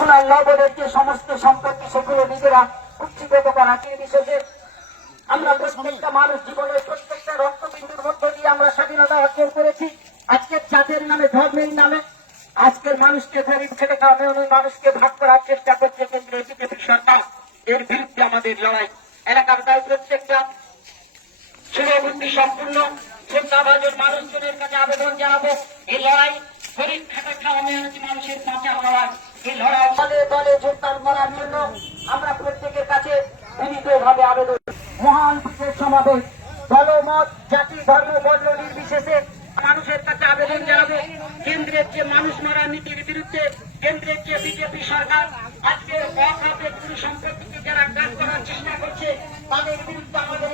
সোনার লবণের যে সমস্ত সম্পত্তি সেগুলো নিজেরা কুক্ষিগত করা বিশেষে আমরা প্রত্যেকটা মানুষ জীবনের প্রত্যেকটা রক্তবিন্দুর মধ্য দিয়ে আমরা স্বাধীনতা অর্জন করেছি। আজকের জাতের নামে, ধর্মের নামে আজকের মানুষকে গরিব খেটে খাওয়ানো, মানুষকে ভাগ করার চেষ্টা করছে কেন্দ্রীয় বিজেপি সরকার। এর বিরুদ্ধে আমাদের লড়াই। এলাকার প্রায় প্রত্যেকটা শুভবুদ্ধি সম্পূর্ণ শ্রদ্ধাভাজন মানুষজনের কাছে আবেদন জানাবো, এই লড়াই গরিব খেটে খাওয়া মানুষের বাঁচা লড়াই। এই লড়াই দলে দলে যোগদান করার জন্য আমরা প্রত্যেকের কাছে বিনীতভাবে আবেদন। মহান বিশেষ সমাবেশ দলমত, জাতি, ধর্ম, বর্ণ নির্বিশেষে মানুষের কাছে আবেদন জানাবো, কেন্দ্রের যে মানুষ মারা নীতির বিরুদ্ধে কেন্দ্রের যে বিজেপি সরকার আজকের অখাদ্য সম্পত্তিকে যারা কাজ করার চেষ্টা করছে তাদের বিরুদ্ধে আমাদের